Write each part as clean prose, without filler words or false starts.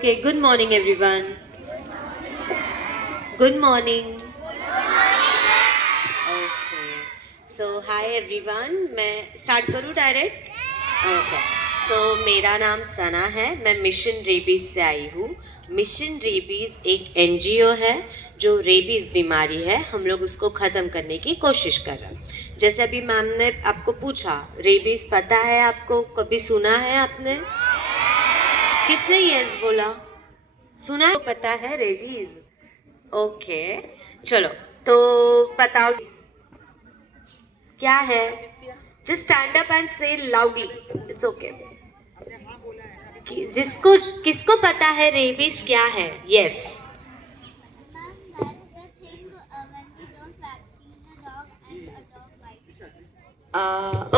Okay, good morning everyone. Good morning. Okay. So hi everyone. मैं start करूँ direct? Okay. सो मेरा नाम सना है. मैं मिशन रेबीज़ से आई हूँ. मिशन रेबीज़ एक एनजीओ है जो रेबीज़ बीमारी है, हम लोग उसको ख़त्म करने की कोशिश कर रहे हैं. जैसे अभी मैम ने आपको पूछा, रेबीज़ पता है आपको? कभी सुना है आपने? किसने यस बोला? सुना है? पता है रेबीज़? ओके. चलो तो बताओ क्या है? जस्ट स्टैंड अप एंड से लाउडली. It's okay. जिसको किसको पता है रेबीज क्या है? Yes.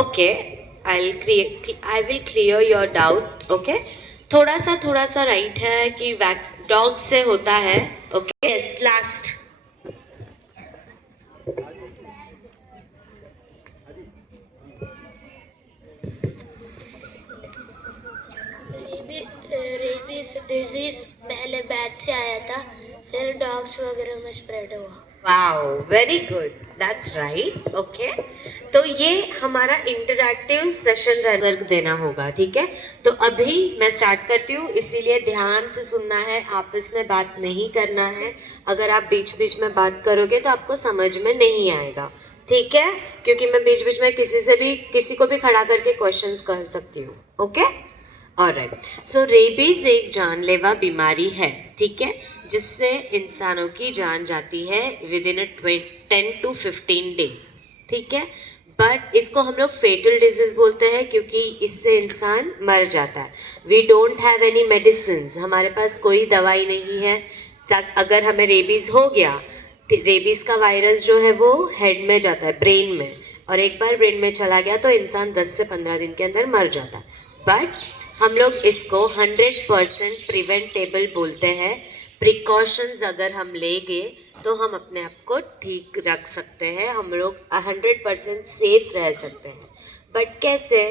Okay. I will clear your doubt. Okay. थोड़ा सा राइट है कि वैक्स डॉग से होता है. Okay. Yes. Last. Rabies disease पहले बैट से आया था, फिर डॉग्स वगैरह में स्प्रेड हुआ. Wow, very good. That's right. Okay. तो ये हमारा इंटरैक्टिव सेशन रिजल्ट देना होगा. ठीक है. तो अभी मैं स्टार्ट करती हूँ, इसीलिए ध्यान से सुनना है, आपस में बात नहीं करना है. अगर आप बीच बीच में बात करोगे तो आपको समझ में नहीं आएगा. ठीक है. क्योंकि मैं बीच बीच में किसी को भी खड़ा करके क्वेश्चंस कर सकती हूँ. ओके. ऑलराइट. सो रेबीज एक जानलेवा बीमारी है. ठीक है. जिससे इंसानों की जान जाती है विद इन 10 to 15 डेज. ठीक है. बट इसको हम लोग फेटल डिजीज बोलते हैं क्योंकि इससे इंसान मर जाता है. We don't have any medicine. हमारे पास कोई दवाई नहीं है. अगर हमें रेबीज हो गया, रेबीज का वायरस जो है वो हेड में जाता है, ब्रेन में, और एक बार ब्रेन में चला गया तो इंसान 10 से 15 दिन के अंदर मर जाता है. बट हम लोग इसको 100% प्रिवेंटेबल बोलते हैं. प्रिकॉशंस अगर हम लेंगे तो हम अपने आप को ठीक रख सकते हैं. हम लोग 100% सेफ रह सकते हैं. बट कैसे,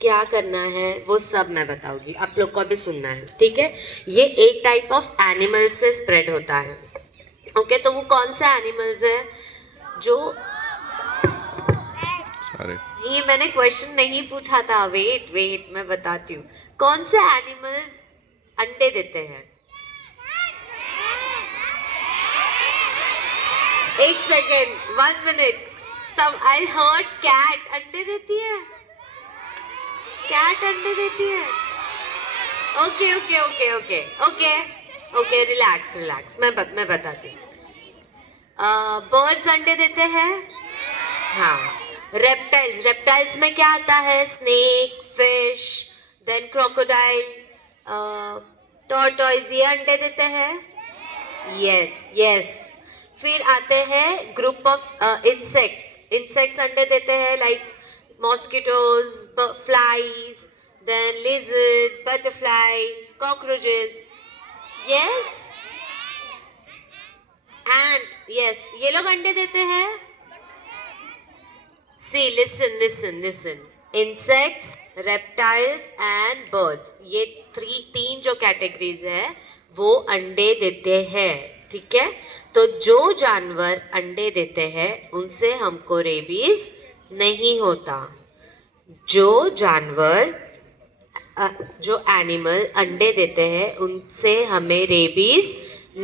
क्या करना है, वो सब मैं बताऊंगी. आप लोग को भी सुनना है. ठीक है. ये एक टाइप ऑफ एनिमल से स्प्रेड होता है. ओके. तो वो कौन सा एनिमल्स है जो ये मैंने क्वेश्चन नहीं पूछा था. वेट वेट, मैं बताती हूँ. कौन से एनिमल्स अंडे देते हैं? एक second, 1 minute. Some I heard cat अंडे देती है. कैट अंडे देती है. Okay okay okay okay okay okay. Relax relax. मैं बताती हूँ. बर्ड्स अंडे देते हैं. हाँ. रेप्टाइल्स में क्या आता है? Snake, fish, then crocodile, tortoise, ये अंडे देते हैं. Yes yes. फिर आते हैं ग्रुप ऑफ इंसेक्ट्स अंडे देते हैं, like mosquitoes, flies, then lizard, butterfly, cockroaches. Yes. And yes, ये लोग अंडे देते हैं. See, listen. Insects, reptiles and birds. ये तीन जो कैटेगरीज है वो अंडे देते हैं. ठीक है. तो जो जानवर अंडे देते हैं उनसे हमको रेबीज नहीं होता. जो एनिमल अंडे देते हैं उनसे हमें रेबीज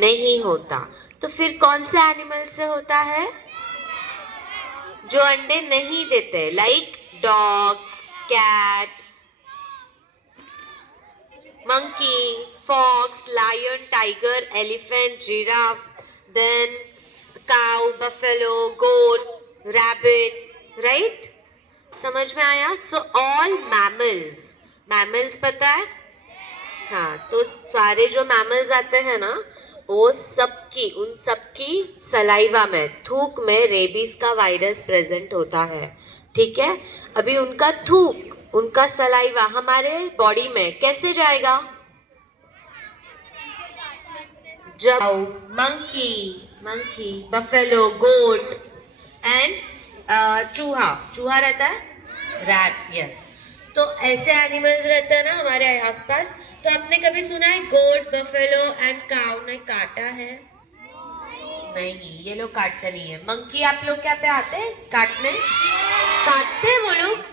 नहीं होता. तो फिर कौन से एनिमल से होता है? जो अंडे नहीं देते, like dog, cat, monkey, fox, lion, tiger, elephant, giraffe, then cow, buffalo, goat, rabbit. Right. समझ में आया? सो ऑल मैमल्स पता है. हाँ. तो सारे जो मैमल्स आते हैं ना, वो उन सबकी सलाइवा में, थूक में रेबीज का वायरस प्रेजेंट होता है. ठीक है. अभी उनका थूक, उनका सलाइवा हमारे बॉडी में कैसे जाएगा? जब मंकी, बफेलो, गोट एंड चूहा रहता है. रैट. यस. तो ऐसे एनिमल्स रहते हैं ना हमारे आसपास। तो आपने कभी सुना है गोट, बफेलो एंड काउ ने काटा है? नहीं, ये लोग काटते नहीं है। मंकी आप लोग क्या पे आते हैं काटने? काटते हैं वो लोग?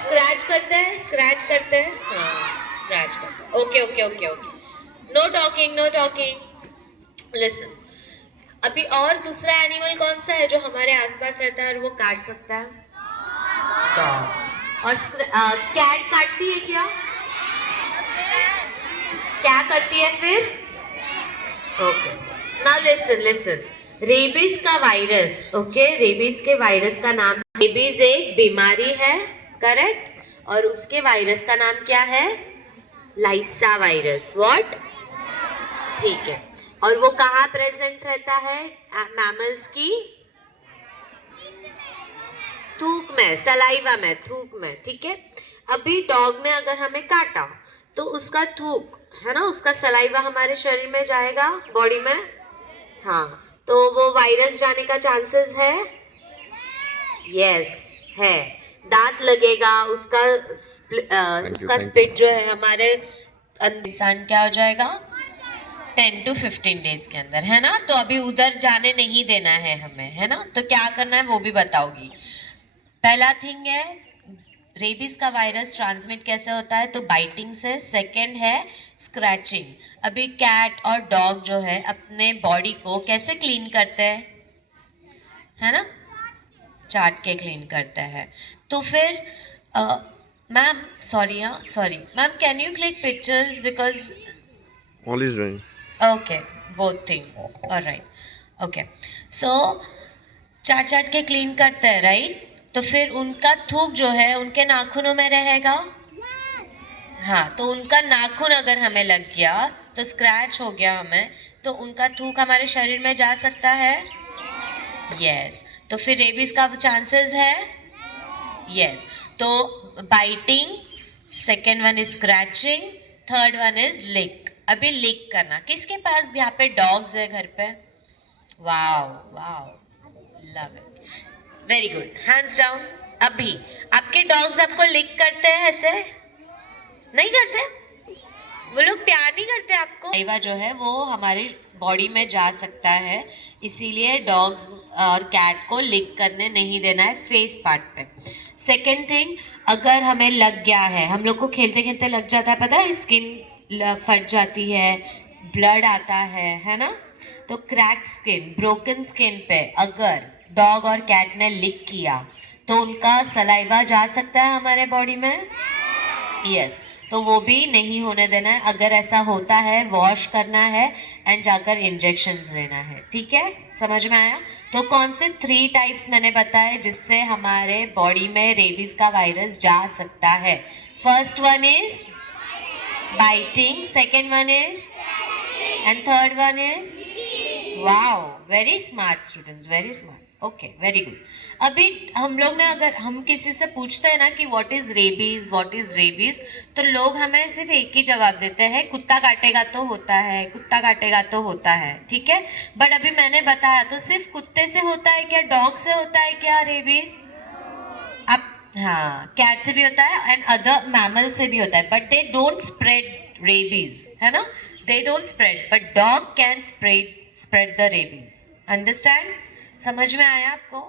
स्क्रैच करते हैं, स्क्रैच करते हैं, हाँ स्क्रैच करते हैं। Okay okay okay okay, know talking know talking. Listen, अभी और दूसरा एनिमल कौन सा है जो हमारे आसपास रहता है और वो काट सकता है? डॉग। और कैट काटती है क्या? क्या करती है फिर? Okay, now listen listen, rabies का वायरस, ओके, रेबीज के वायरस का नाम, रेबीज एक बीमारी है, करेक्ट, और उसके वायरस का नाम क्या है? लाइसा वायरस। व्हाट? ठीक है, और वो कहाँ प्रेजेंट रहता है मैमल्स की? थूक में, सलाइवा में, थूक में, ठीक है। अभी डॉग ने अगर हमें काटा तो उसका थूक है ना, उसका सलाइवा हमारे शरीर में जाएगा, बॉडी में, हाँ, तो वो वायरस जाने का चांसेस है? यस है। दांत लगेगा, उसका उसका स्पिट जो है हमारे इंसान क्या हो जाएगा? 10 to 15 डेज के अंदर, है ना। तो अभी उधर जाने नहीं देना है हमें, है ना। तो क्या करना है वो भी बताओगी। पहला थिंग है, रेबीज का वायरस ट्रांसमिट कैसे होता है? तो बाइटिंग से। सेकंड है स्क्रैचिंग। अभी कैट और डॉग जो है अपने बॉडी को कैसे क्लीन करते हैं, है ना, चाट के क्लीन करते हैं। तो फिर मैम सॉरी, हाँ sorry ma'am, can you click pictures because All is doing. okay, both thing, all right, okay, so चाट चाट के क्लीन करते हैं, राइट। तो फिर उनका थूक जो है उनके नाखूनों में रहेगा, हाँ, तो उनका नाखून अगर हमें लग गया तो स्क्रैच हो गया हमें, तो उनका थूक हमारे शरीर में जा सकता है, यस। तो फिर रेबीज का चांसेस है, यस। तो biting, second one is scratching, third one is lick. अभी लिक करना, किसके पास यहाँ पे डॉग्स है घर पे? Wow wow, love it, very good, hands down. अभी आपके डॉग्स आपको लिक करते हैं ऐसे? नहीं करते, वो लोग प्यार नहीं करते आपको। सलाइवा जो है वो हमारी बॉडी में जा सकता है, इसीलिए डॉग्स और कैट को लिक करने नहीं देना है फेस पार्ट पे। सेकेंड थिंग, अगर हमें लग गया है, हम लोग को खेलते खेलते लग जाता है, पता है, स्किन फट जाती है, ब्लड आता है ना। तो क्रैक्ड स्किन, ब्रोकन स्किन पे अगर डॉग और कैट ने लिक किया तो उनका सलाइवा जा सकता है हमारे बॉडी में, यस। तो वो भी नहीं होने देना है। अगर ऐसा होता है वॉश करना है एंड जाकर इंजेक्शंस लेना है, ठीक है, समझ में आया। तो कौन से 3 टाइप्स मैंने बताए जिससे हमारे बॉडी में रेबीज का वायरस जा सकता है? First one is biting, second one is, and third one is, wow, very smart students, very smart, okay, very good. अभी हम लोग ना, अगर हम किसी से पूछते हैं ना कि what is rabies, what is rabies, तो लोग हमें सिर्फ एक ही जवाब देते हैं, कुत्ता काटेगा तो होता है, कुत्ता काटेगा तो होता है, ठीक है। बट अभी मैंने बताया तो सिर्फ कुत्ते से होता है क्या, डॉग से होता है क्या रेबीज? अब हाँ, कैट से भी होता है एंड अदर मैमल से भी होता है, but they don't spread rabies, है ना, they don't spread, but dog can spread the rabies. Understand? समझ में आया आपको?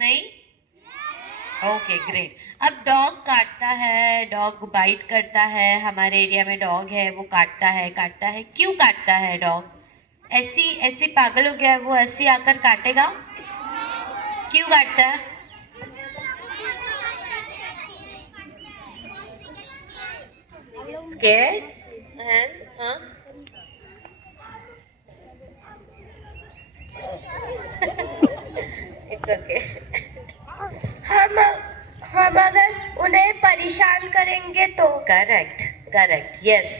नहीं? Okay great. अब डॉग काटता है, डॉग बाइट करता है, हमारे एरिया में डॉग है, वो काटता है, काटता है, क्यों काटता है डॉग? ऐसी ऐसी पागल हो गया है वो, ऐसी आकर काटेगा? क्यों काटता है? Scared? And हाँ? It's okay. हम अगर उन्हें परेशान करेंगे तो? Correct correct, yes.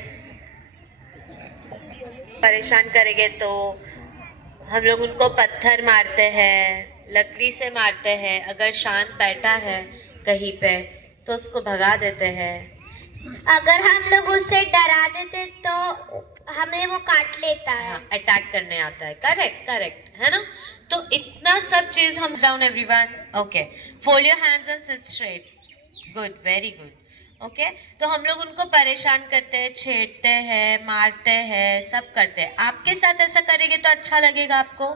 परेशान करेंगे तो हम लोग उनको पत्थर मारते हैं, लकड़ी से मारते हैं, अगर शांत बैठा है कहीं पे तो उसको भगा देते हैं। अगर हम लोग उससे डरा देते तो हमें वो काट लेता है। हाँ, अटैक करने आता है, करेक्ट करेक्ट, है ना। तो इतना सब चीज हम down everyone, okay, fold your hands and sit straight. Good, very good. Okay, तो हम लोग उनको परेशान करते हैं, छेड़ते हैं, मारते हैं, सब करते हैं। आपके साथ ऐसा करेंगे तो अच्छा लगेगा आपको?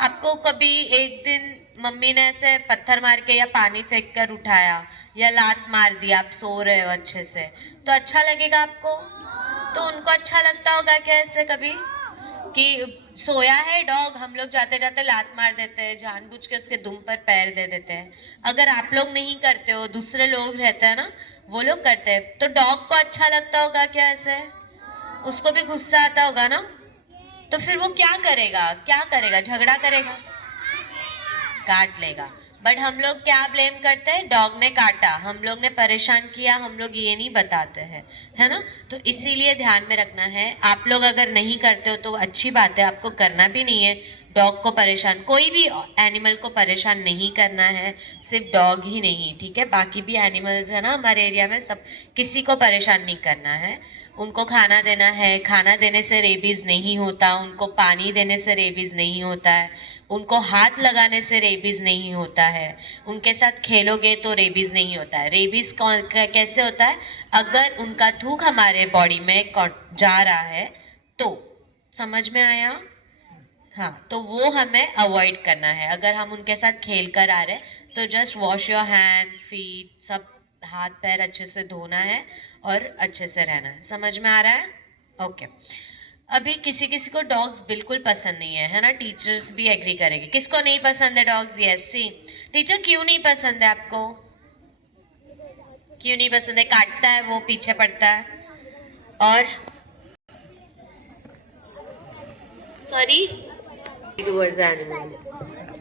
आपको कभी एक दिन मम्मी ने ऐसे पत्थर मार के या पानी फेंक कर उठाया या लात मार दिया, आप सो रहे हो अच्छे से, तो अच्छा लगेगा आपको? तो उनको अच्छा लगता होगा क्या ऐसे कभी कि सोया है डॉग, हम लोग जाते जाते लात मार देते हैं, जानबूझ के उसके दुम पर पैर दे देते हैं। अगर आप लोग नहीं करते हो, दूसरे लोग रहते हैं ना, वो लोग करते हैं, तो डॉग को अच्छा लगता होगा क्या ऐसे? उसको भी गुस्सा आता होगा ना? तो फिर वो क्या करेगा, क्या करेगा? झगड़ा करेगा, काट लेगा। बट हम लोग क्या ब्लेम करते हैं? डॉग ने काटा, हम लोग ने परेशान किया, हम लोग ये नहीं बताते हैं, है ना? तो इसीलिए ध्यान में रखना है। आप लोग अगर नहीं करते हो तो अच्छी बात है, आपको करना भी नहीं है। डॉग को परेशान, कोई भी एनिमल को परेशान नहीं करना है, सिर्फ डॉग ही नहीं, ठीक है? बाकी भी एनिमल्स है ना हमारे एरिया में, सब किसी को परेशान नहीं करना है। उनको खाना देना है, खाना देने से रेबीज़ नहीं होता, उनको पानी देने से रेबीज़ नहीं होता है, उनको हाथ लगाने से रेबीज़ नहीं होता है, उनके साथ खेलोगे तो रेबीज़ नहीं होता है। रेबीज़ कैसे होता है? अगर उनका थूक हमारे बॉडी में जा रहा है तो। समझ में आया? हाँ, तो वो हमें अवॉइड करना है। अगर हम उनके साथ खेल कर आ रहे हैं तो just wash your hands, feet, सब हाथ पैर अच्छे से धोना है और अच्छे से रहना है। समझ में आ रहा है? ओके। अभी किसी किसी को डॉग्स बिल्कुल पसंद नहीं है ना? टीचर्स भी एग्री करेंगे। किसको नहीं पसंद है डॉग्स? यस, सी टीचर, क्यों नहीं पसंद है आपको? क्यों नहीं पसंद है? काटता है, वो पीछे पड़ता है, और sorry towards animal.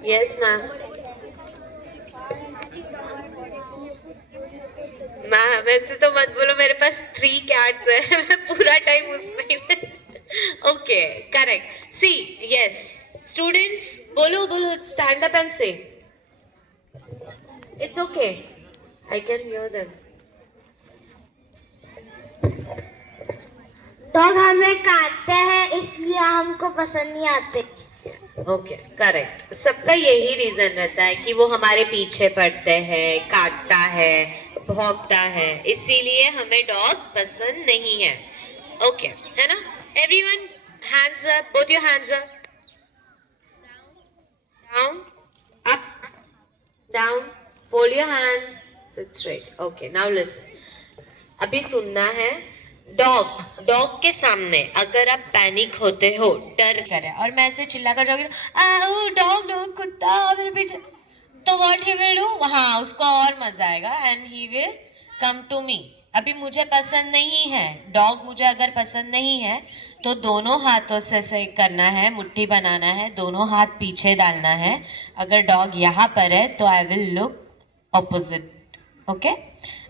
Yes ma'am. Ma'am वैसे तो मत बोलो, मेरे पास 3 कैट्स है, मैं पूरा टाइम उसमें ही रहती। Okay, correct. See, yes students, बोलो बोलो, stand up and say. It's okay, I can hear them. Dog हमें काटते हैं इसलिए हमको पसंद नहीं आते। Okay, correct. सबका यही रीजन रहता है कि वो हमारे पीछे पड़ते हैं, काटता है, भौंकता है, इसीलिए हमें डॉग्स पसंद नहीं है। ओके, है ना? Everyone, hands up, both your hands up, down, up, down, fold your hands, seat straight. Okay, now listen. अभी सुनना है। डॉग डॉग के सामने अगर आप पैनिक होते हो, डर करे, और मैं ऐसे चिल्ला कर जाऊंगी, डॉग डॉग कुत्ता मेरे पीछे, तो व्हाट ही विल डू? हाँ, उसको और मजा आएगा and he will come to me. अभी मुझे पसंद नहीं है डॉग, मुझे अगर पसंद नहीं है तो दोनों हाथों से ऐसे करना है, मुट्ठी बनाना है, दोनों हाथ पीछे डालना है। अगर डॉग यहाँ पर है तो I will look opposite. Okay,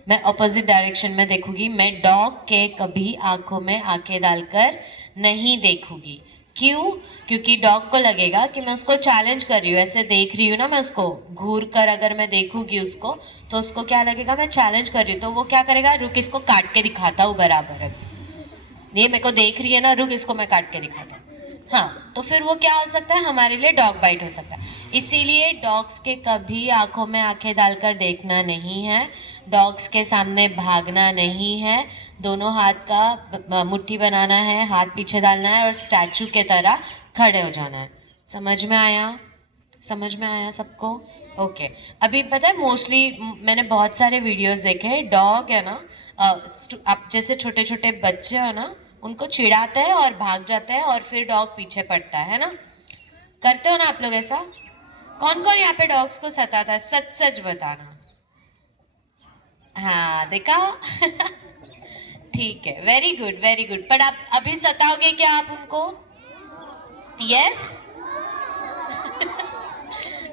मैं ऑपोजिट डायरेक्शन में देखूंगी। मैं डॉग के कभी आंखों में आंखें डालकर नहीं देखूंगी। क्यों? क्योंकि डॉग को लगेगा कि मैं उसको चैलेंज कर रही हूँ, ऐसे देख रही हूँ ना, मैं उसको घूर कर अगर मैं देखूंगी उसको, तो उसको क्या लगेगा, मैं चैलेंज कर रही हूँ। तो वो क्या करेगा, रुक इसको काट के दिखाता हूँ बराबर, अभी ये मेरे को देख रही है ना, रुक इसको मैं काट के दिखाता हूँ। हाँ, तो फिर वो क्या हो सकता है, हमारे लिए डॉग बाइट हो सकता है। इसीलिए डॉग्स के कभी आंखों में आंखें डालकर देखना नहीं है, डॉग्स के सामने भागना नहीं है, दोनों हाथ का मुट्ठी बनाना है, हाथ पीछे डालना है और स्टैचू के तरह खड़े हो जाना है। समझ में आया? समझ में आया सबको? ओके। अभी पता है, मोस्टली मैंने बहुत सारे वीडियोस देखे, डॉग है ना, आप जैसे छोटे छोटे बच्चे हो ना, उनको चिढ़ाते हैं और भाग जाते हैं और फिर डॉग पीछे पड़ता है ना? करते हो ना आप लोग ऐसा? कौन कौन यहाँ पे डॉग्स को सताता है? सच सच बताना। हाँ, देखा? ठीक है, वेरी गुड वेरी गुड। पर आप अभी सताओगे क्या आप उनको? यस?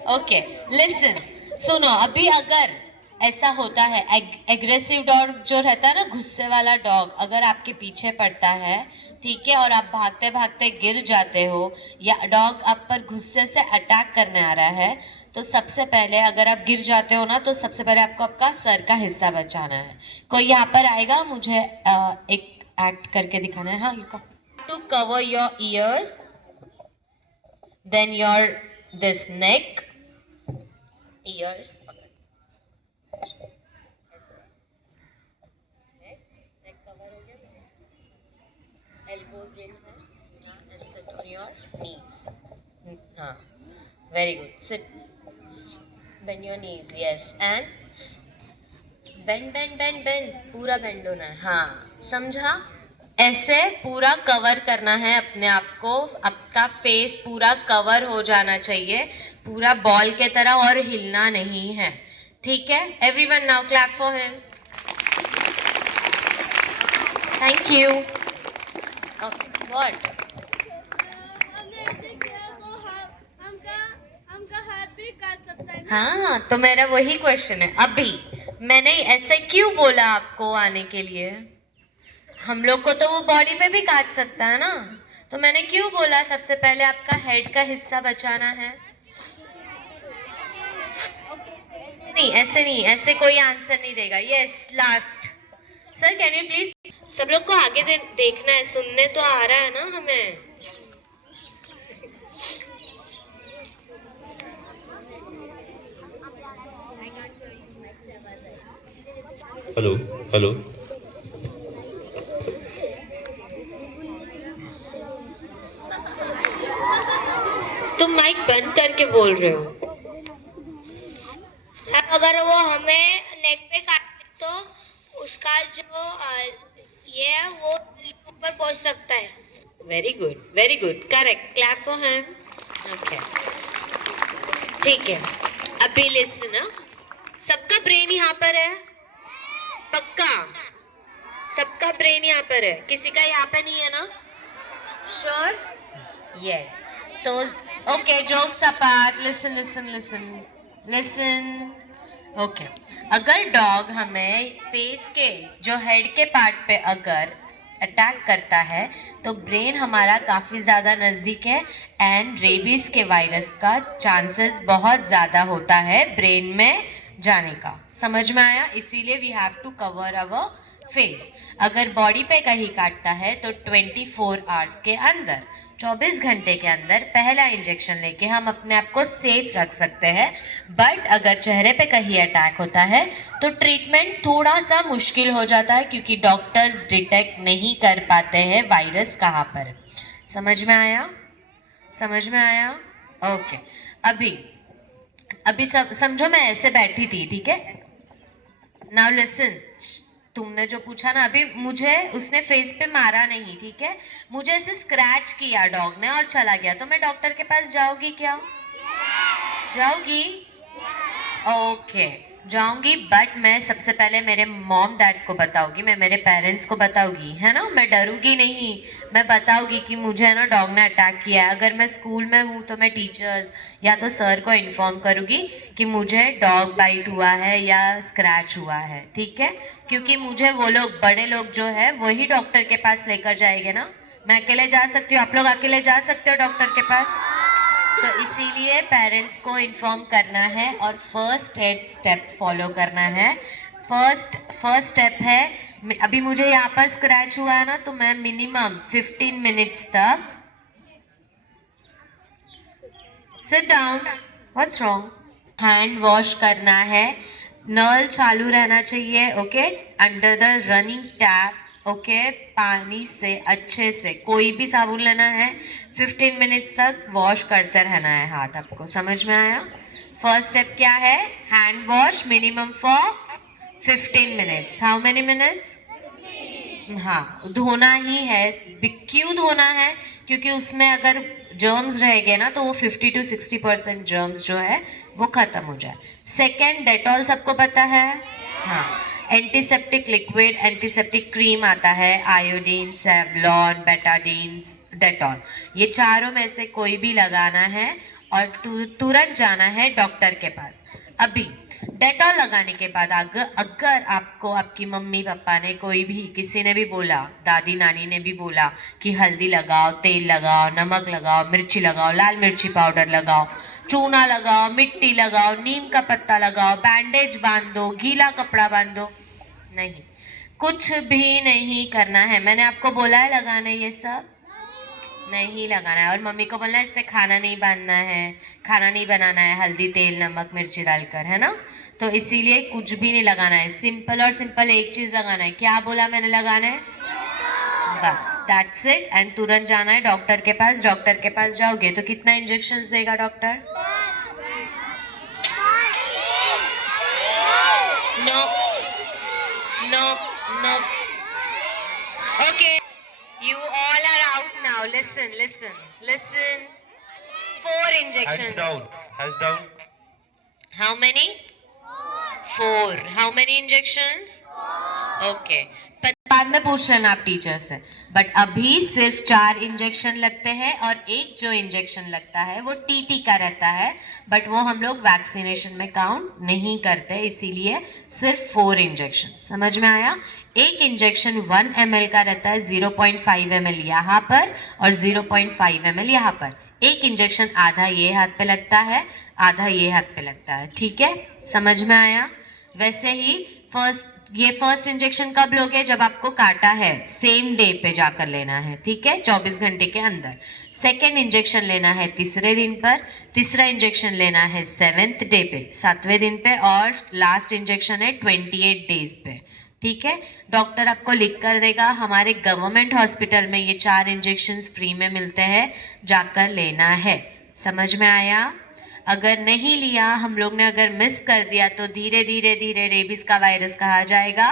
ओके, लिसन, सुनो। अभी अगर ऐसा होता है, एग्रेसिव डॉग जो रहता है ना, गुस्से वाला डॉग, अगर आपके पीछे पड़ता है, ठीक है, और आप भागते भागते गिर जाते हो, या डॉग आप पर गुस्से से अटैक करने आ रहा है, तो सबसे पहले अगर आप गिर जाते हो ना, तो सबसे पहले आपको आपका सर का हिस्सा बचाना है। कोई यहाँ पर आएगा, मुझे एक एक्ट करके दिखाना है। हाँ, you come to cover your ears, then your this neck, ears, elbows in and sit on your knees. हाँ, very good. Sit. Bend your knees. Yes, and bend. पूरा bend होना है. हाँ, समझा? ऐसे पूरा कवर करना है अपने आप को. आपका फेस पूरा कवर हो जाना चाहिए, पूरा बॉल के तरह, और हिलना नहीं है. ठीक है? Everyone now clap for him. Thank you. Okay, what? हमने ऐसे किया तो हमका हाथ भी काट सकता है ना? हाँ, तो मेरा वही क्वेश्चन है. अभी मैंने ऐसे क्यों बोला आपको आने के लिए? हम लोग को तो वो बॉडी पे भी काट सकता है ना. तो मैंने क्यों बोला सबसे पहले आपका हेड का हिस्सा बचाना है? नहीं, ऐसे नहीं, ऐसे कोई आंसर नहीं देगा. Yes, last. Sir can you please, सब लोग को आगे देखना है, सुनने तो आ रहा है ना हमें. Hello hello. तुम माइक बंद करके बोल रहे हो. अगर वो हमें नेक पे काटे तो उसका जो ये है वो ऊपर पहुंच सकता है. Very good, correct. Clap for him. Okay, ठीक है. अभी लिसन. सबका ब्रेन यहाँ पर है, पक्का? सबका ब्रेन यहाँ पर है, किसी का यहाँ पे नहीं है ना? श्योर? यस. तो okay, jokes apart, listen. Okay, अगर डॉग हमें फेस के जो हेड के पार्ट पे अगर अटैक करता है तो ब्रेन हमारा काफ़ी ज़्यादा नज़दीक है, एंड रेबीज़ के वायरस का चांसेस बहुत ज़्यादा होता है ब्रेन में जाने का. समझ में आया? इसीलिए we have to cover our face. अगर बॉडी पे कहीं काटता है तो 24 आवर्स के अंदर, 24 घंटे के अंदर पहला इंजेक्शन लेके हम अपने आप को सेफ रख सकते हैं. बट अगर चेहरे पे कहीं अटैक होता है तो ट्रीटमेंट थोड़ा सा मुश्किल हो जाता है, क्योंकि डॉक्टर्स डिटेक्ट नहीं कर पाते हैं वायरस कहाँ पर. समझ में आया? ओके. अभी समझो मैं ऐसे बैठी थी, ठीक है? Now listen. तुमने जो पूछा ना अभी, मुझे उसने फेस पे मारा नहीं, ठीक है? मुझे ऐसे स्क्रैच किया डॉग ने और चला गया, तो मैं डॉक्टर के पास जाऊंगी क्या? जाऊंगी? ओके, जाऊंगी. बट मैं सबसे पहले मेरे मॉम डैड को बताऊंगी, मैं मेरे पेरेंट्स को बताऊंगी, है ना? मैं डरूंगी नहीं, मैं बताऊंगी कि मुझे ना डॉग ने अटैक किया है. अगर मैं स्कूल में हूँ तो मैं टीचर्स या तो सर को इन्फॉर्म करूँगी कि मुझे डॉग बाइट हुआ है या स्क्रैच हुआ है, ठीक है? क्योंकि मुझे वो लोग, बड़े लोग जो है वही डॉक्टर के पास लेकर जाएंगे ना. मैं अकेले जा सकती हूँ? आप लोग अकेले जा सकते हो डॉक्टर के पास? तो इसीलिए पेरेंट्स को इन्फॉर्म करना है और फर्स्ट एड स्टेप फॉलो करना है. फर्स्ट स्टेप है, अभी मुझे यहाँ पर स्क्रैच हुआ है ना, तो मैं मिनिमम 15 मिनट्स तक sit down. What's wrong? Hand wash करना है, नल चालू रहना चाहिए, okay? Under the running tap, okay? पानी से अच्छे से, कोई भी साबुन लेना है, 15 मिनट्स तक वॉश करते रहना है हाथ. आपको समझ में आया? फर्स्ट स्टेप क्या है? Hand wash minimum for 15 minutes. How many minutes? हाँ, धोना ही है. क्यों धोना है? क्योंकि उसमें अगर जर्म्स रहेंगे ना तो वो 50 to 60% जर्म्स जो है वो ख़त्म हो जाए. सेकेंड, डेटॉल सबको पता है? हाँ. एंटीसेप्टिक लिक्विड, एंटीसेप्टिक क्रीम आता है, आयोडीन, सेवलॉन, बेटाडीन, डेटॉल. ये चारों में से कोई भी लगाना है और तुरंत जाना है डॉक्टर के पास. अभी डेटॉल लगाने के बाद अगर आपको आपकी मम्मी पापा ने, कोई भी, किसी ने भी बोला, दादी नानी ने भी बोला कि हल्दी लगाओ, तेल लगाओ, नमक लगाओ, मिर्ची लगाओ, लाल मिर्ची पाउडर लगाओ, चूना लगाओ, मिट्टी लगाओ, नीम का पत्ता लगाओ, बैंडेज बांध दो, गीला कपड़ा बांध दो, नहीं, कुछ भी नहीं करना है. मैंने आपको बोला है लगाने, ये सब नहीं लगाना है. और मम्मी को बोलना है इस पे खाना नहीं बांधना है, खाना नहीं बनाना है, हल्दी तेल नमक मिर्ची डालकर, है ना? तो इसीलिए कुछ भी नहीं लगाना है. सिंपल और सिंपल एक चीज़ लगाना है. क्या बोला मैंने लगाना है? बस दैट्स इट। एंड तुरंत जाना है डॉक्टर के पास। डॉक्टर के पास जाओगे तो कितना इंजेक्शन देगा doctor? No no no. Okay, you all are out now. Listen. 4 Hands injections. down. Hands down. How many? 4. How many injections? Okay. बाद में पूछ लेना आप टीचर से। बट अभी सिर्फ 4 इंजेक्शन लगते हैं और एक जो इंजेक्शन लगता है वो टीटी का रहता है, बट वो हम लोग वैक्सीनेशन में काउंट नहीं करते, इसीलिए सिर्फ 4 इंजेक्शन। समझ में आया? एक इंजेक्शन 1 ml का रहता है, 0.5 ml यहाँ पर और 0.5 ml यहाँ पर। एक इंजेक्शन आधा ये हाथ पे लगता है, आधा ये हाथ पे लगता है, ठीक है? समझ में आया? वैसे ही फर्स्ट इंजेक्शन कब लोगे? जब आपको काटा है, सेम डे पे जाकर लेना है, ठीक है? 24 घंटे के अंदर। सेकेंड इंजेक्शन लेना है तीसरे दिन पर, तीसरा इंजेक्शन लेना है 7th डे पे, 7वें दिन पे, और लास्ट इंजेक्शन है 28 डेज पे, ठीक है? डॉक्टर आपको लिख कर देगा। हमारे गवर्नमेंट हॉस्पिटल में ये 4 इंजेक्शंस फ्री में मिलते हैं, जाकर लेना है। समझ में आया? अगर नहीं लिया, हम लोग ने अगर मिस कर दिया तो धीरे धीरे रेबीज का वायरस कहा जाएगा।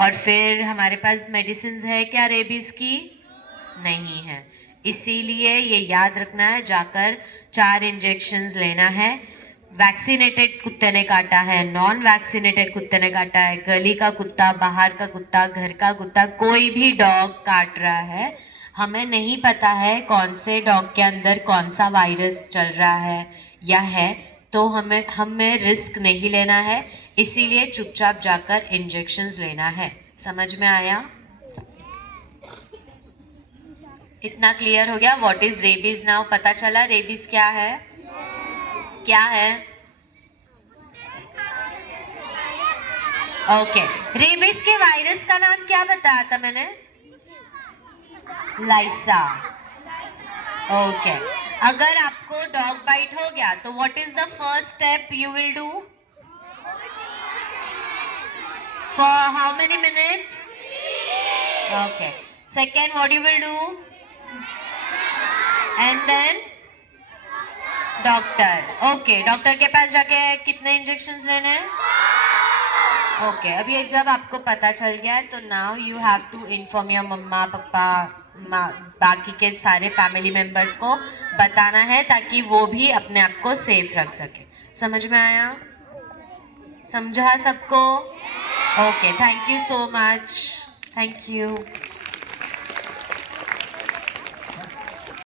और फिर हमारे पास मेडिसिन है क्या रेबीज की? नहीं है। इसीलिए ये याद रखना है, जाकर 4 इंजेक्शंस लेना है। वैक्सीनेटेड कुत्ते ने काटा है, नॉन वैक्सीनेटेड कुत्ते ने काटा है, गली का कुत्ता, बाहर का कुत्ता, घर का कुत्ता, कोई भी डॉग काट रहा है, हमें नहीं पता है कौन से डॉग के अंदर कौन सा वायरस चल रहा है या है, तो हमें रिस्क नहीं लेना है, इसीलिए चुपचाप जाकर इंजेक्शंस लेना है। समझ में आया? इतना क्लियर हो गया? What is rabies now? पता चला रेबीज क्या है? क्या है? ओके, रेबीज के वायरस का नाम क्या बताया था मैंने? लाइसा। ओके, अगर आपको डॉग बाइट हो गया तो what is the first step you will do? For how many minutes? Okay, second what you will do? And then doctor. Okay, doctor के पास जाके कितने इंजेक्शंस लेने हैं? ओके, अब ये जब आपको पता चल गया है तो now you have to inform your mamma papa, बाकी के सारे फैमिली मेम्बर्स को बताना है, ताकि वो भी अपने आप को सेफ रख सके। समझ में आया? समझा सबको? Okay, thank you so much. Thank you.